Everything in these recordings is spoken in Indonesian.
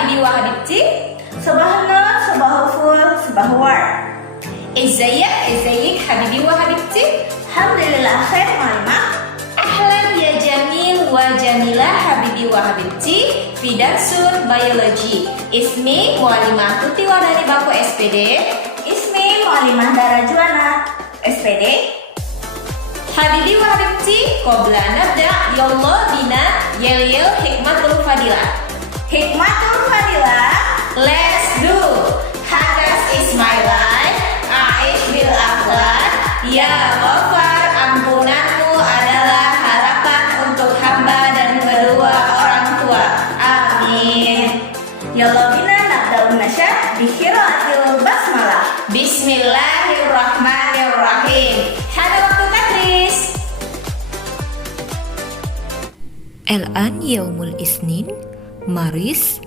حبيبي وحبيبتي. صباح النور، صباح الفل، صباح الورد. ازيك حبيبي وحبيبتي. الحمد لله خير معلمة. أهلا يا جميل وجميلة حبيبي وحبيبتي في درس بيولوجي. اسمي معلمة Tuti Wardani Bako SPD. Ismi Mualimah Dara Juwana SPD. حبيبي وحبيبتي قبل أن نبدأ يلا بنا يل حكمة الفضيلة. Hikmatul Fadilah. Let's do. Hadas is my life. Aish bil akhlak. Ya Ghafar, ampunanmu adalah harapan untuk hamba dan kedua orang tua. Amin. Yalla bina nabda'un nasya bi qiraatil basmalah. Bismillahirrahmanirrahim. Hada waktu tadris. الآن يوم الاثنين مارس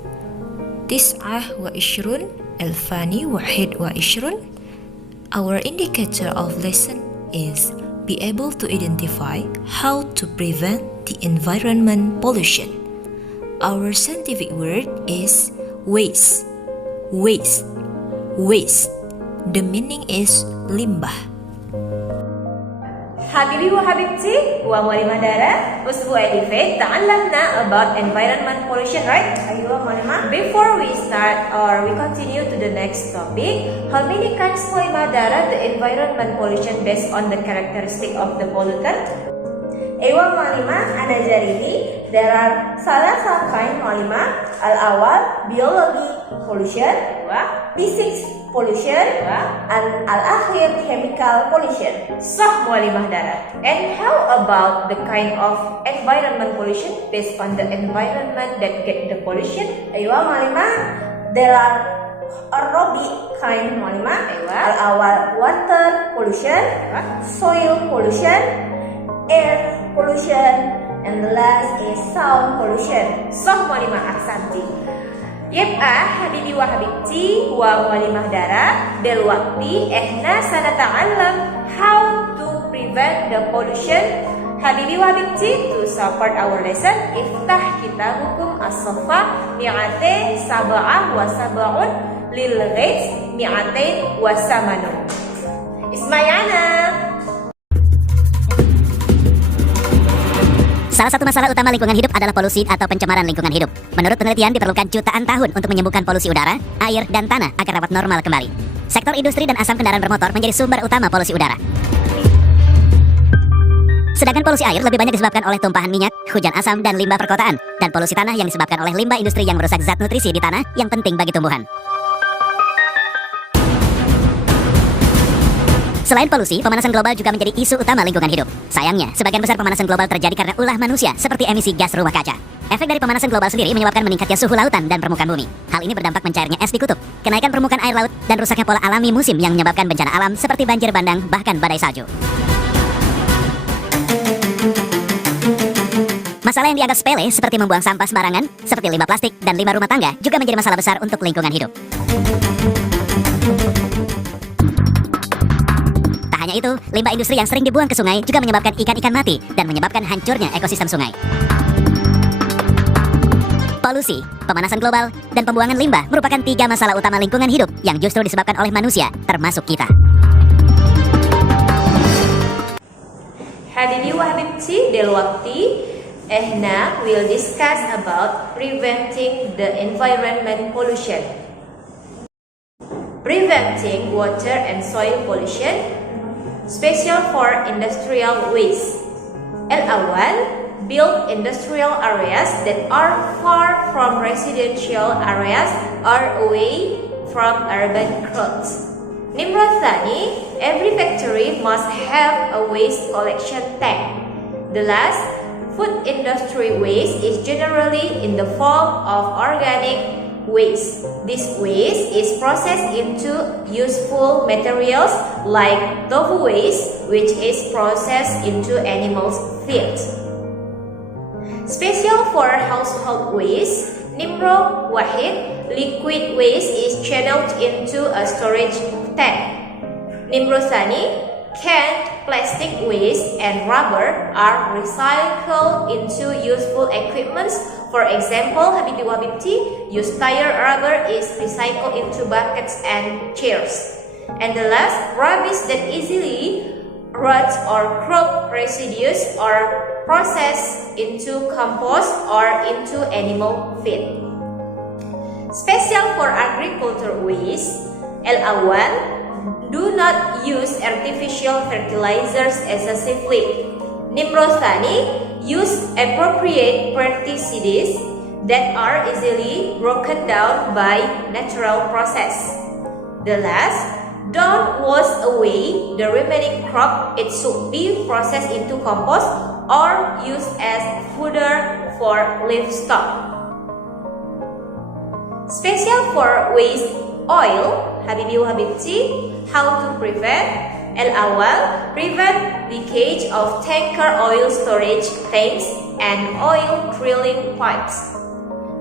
29 2021. Our indicator of lesson is be able to identify how to prevent the environment pollution. Our scientific word is waste. Waste. Waste. The meaning is limbah. حبيبي وحبيبتي ومعلمة دارا الأسبوع اللي فات تعلمنا about environment pollution, right? Ayo Mualimah. Before we start or we continue to the next topic, how many kinds Mualimah Dara the environment pollution based on the characteristic of the pollutant? Ewa Mualimah, ada jarihi. There are salah kind Mualimah. Al-awal biologi pollution, physics pollution, and al-akhir chemical pollution. Sah Mualimah Dara. And how about the kind of environment pollution based on the environment that get the pollution? Ewa Mualimah, there are aerobic kind Mualimah. Al-awal water pollution, soil pollution, air pollution, and the last is sound pollution. Sah Mualimah Aksanti. حبيبي وحبيبتي ومعلمة دارا دلوقتي احنا سنتعلم how to prevent the pollution. حبيبي وحبيبتي, to support our lesson افتح كتابكم الصفحة 277 للغاية 280. اسمعينا. Salah satu masalah utama lingkungan hidup adalah polusi atau pencemaran lingkungan hidup. Menurut penelitian diperlukan jutaan tahun untuk menyembuhkan polusi udara, air, dan tanah agar dapat normal kembali. Sektor industri dan asam kendaraan bermotor menjadi sumber utama polusi udara. Sedangkan polusi air lebih banyak disebabkan oleh tumpahan minyak, hujan asam, dan limbah perkotaan. Dan polusi tanah yang disebabkan oleh limbah industri yang merusak zat nutrisi di tanah yang penting bagi tumbuhan. Selain polusi, pemanasan global juga menjadi isu utama lingkungan hidup. Sayangnya, sebagian besar pemanasan global terjadi karena ulah manusia, seperti emisi gas rumah kaca. Efek dari pemanasan global sendiri menyebabkan meningkatnya suhu lautan dan permukaan bumi. Hal ini berdampak mencairnya es di kutub, kenaikan permukaan air laut, dan rusaknya pola alami musim yang menyebabkan bencana alam seperti banjir bandang, bahkan badai salju. Masalah yang dianggap sepele seperti membuang sampah sembarangan, seperti limbah plastik dan limbah rumah tangga juga menjadi masalah besar untuk lingkungan hidup. Hanya itu, limbah industri yang sering dibuang ke sungai juga menyebabkan ikan-ikan mati dan menyebabkan hancurnya ekosistem sungai. Polusi, pemanasan global, dan pembuangan limbah merupakan 3 masalah utama lingkungan hidup yang justru disebabkan oleh manusia, termasuk kita. حبيبي وحبيبتي دلوقتي احنا will discuss about preventing the environment pollution. Preventing water and soil pollution special for industrial waste. Al-awwal, build industrial areas that are far from residential areas or away from urban crowds. Nimrod Thani, every factory must have a waste collection tank. The last, food industry waste is generally in the form of organic waste. This waste is processed into useful materials like tofu waste, which is processed into animals' feed. Special for household waste, Nimro Wahid, liquid waste is channeled into a storage tank. Nimro Sani, canned plastic waste and rubber are recycled into useful equipments. For example, Habibi wa Habibti, used tire rubber is recycled into buckets and chairs. And the last, rubbish that easily rots or crop residues are processed into compost or into animal feed. Special for agriculture waste, L-Awwal, do not use artificial fertilizers excessively. Nimro Tsani, use appropriate pesticides that are easily broken down by natural process. The last, don't waste away the remaining crop. It should be processed into compost or used as fodder for livestock. Special for waste oil, Habibi wa Habibti, how to prevent? L-Awwal, prevent leakage of tanker oil storage tanks and oil drilling pipes.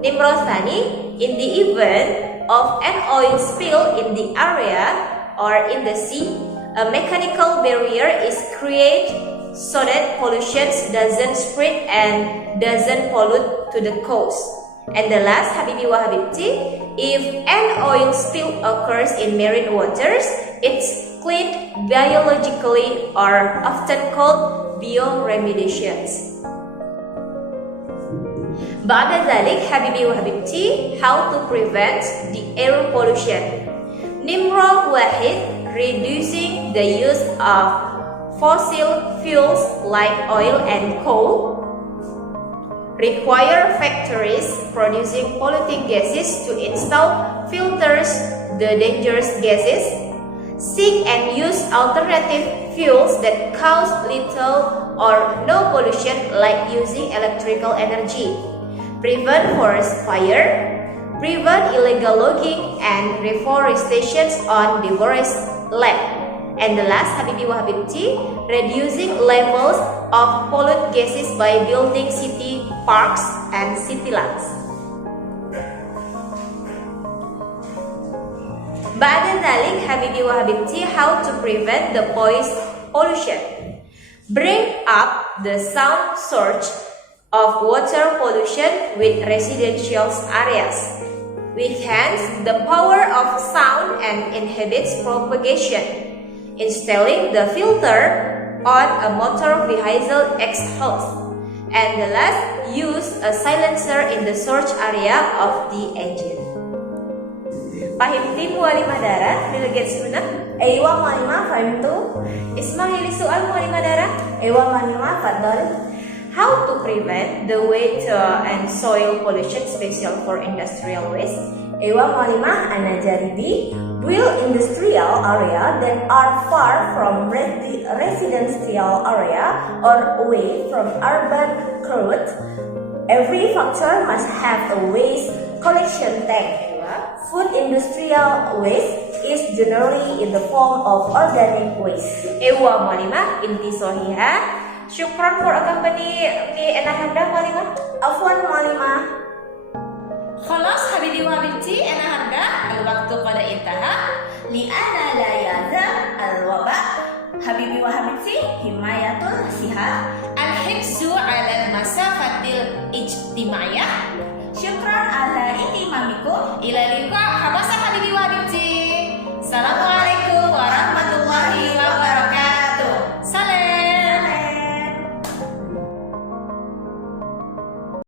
Nimro Tsani, in the event of an oil spill in the area or in the sea, a mechanical barrier is created so that pollution doesn't spread and doesn't pollute to the coast. And the last, Habibi wa Habibti, if an oil spill occurs in marine waters, it's cleaned biologically or often called bioremediations. Ba'da dhalik, Habibi wa Habibti, how to prevent the air pollution. Nimro Wahid, reducing the use of fossil fuels like oil and coal. Require factories producing polluting gases to install filters the dangerous gases. Seek and use alternative fuels that cause little or no pollution, like using electrical energy. Prevent forest fire. Prevent illegal logging and reforestation on deforested land. And the last, Habibi wa Habibti, reducing levels of pollutant gases by building city parks and city lands. Ba'da dhalik, Habibi wa Habibti, how to prevent the voice pollution. Bring up the sound source of water pollution with residential areas. Weakens the power of sound and inhibits propagation. Installing the filter on a motor vehicle exhaust. And the last, use a silencer in the search area of the engine. Fahimti Mualimah Dara, Delegate Sunnah? Aywa Mualimah, fahimtu? Ismaili Su'al Mualimah Dara? Aywa Mualimah, faddal. How to prevent the water and soil pollution, special for industrial waste? Aywa Mualimah, ana jaribi, build industrial area that are far from residential area or away from urban crowd. Every factory must have a waste collection tank. Food industrial waste is generally in the form of organic waste. Ewa Mualimah, inti sohiha. Syukran for accompany me and Ahanda Mualimah. Afwan Mualimah. Khalas Habibi wa Habibti, ana Ahanda, al-waktu pada intaha. Li'ana la yazal al-waba. Habibi wa Habibti, himayatul siha. Al-hifzu ala masafatil ijtimaiyah. Syukran ala itimamikum. Ila liqa, habasa Habibi wa Habibti. Assalamualaikum.